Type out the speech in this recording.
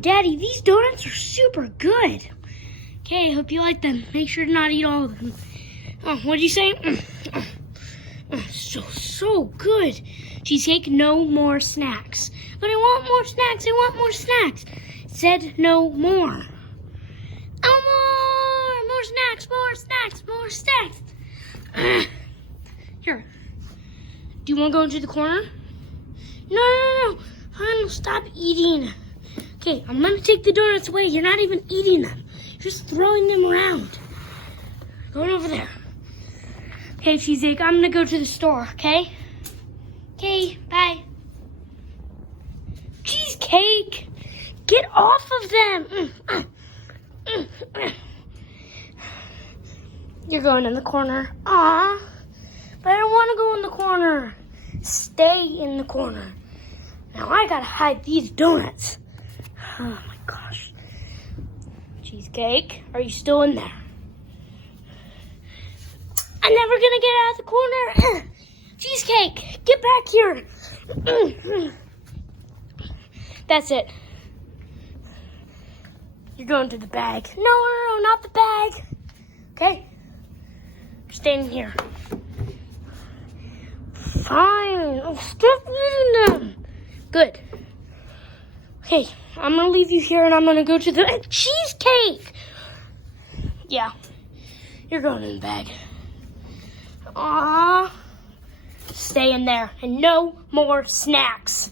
Daddy, these donuts are super good. Okay, I hope you like them. Make sure to not eat all of them. Oh, what'd you say? So good. Cheesecake, no more snacks. But I want more snacks. I want more snacks. It said no more. Oh, more snacks, more snacks, more snacks. Here. Do you want to go into the corner? No. Honey, stop eating. Okay, I'm going to take the donuts away. You're not even eating them. You're just throwing them around. Going over there. Okay, Cheesecake, I'm going to go to the store, okay? Okay, bye. Cheesecake, get off of them. You're going in the corner. Aw, but I don't want to go in the corner. Stay in the corner. Now I gotta hide these donuts. Oh my gosh. Cheesecake, are you still in there? I'm never gonna get out of the corner. Cheesecake, get back here. That's it. You're going to the bag. No, not the bag. Okay? You're staying here. Fine. Oh, stop eating them. Good. Okay, I'm going to leave you here and I'm going to go to the cheesecake. Yeah, you're going in the bag. Stay in there and no more snacks.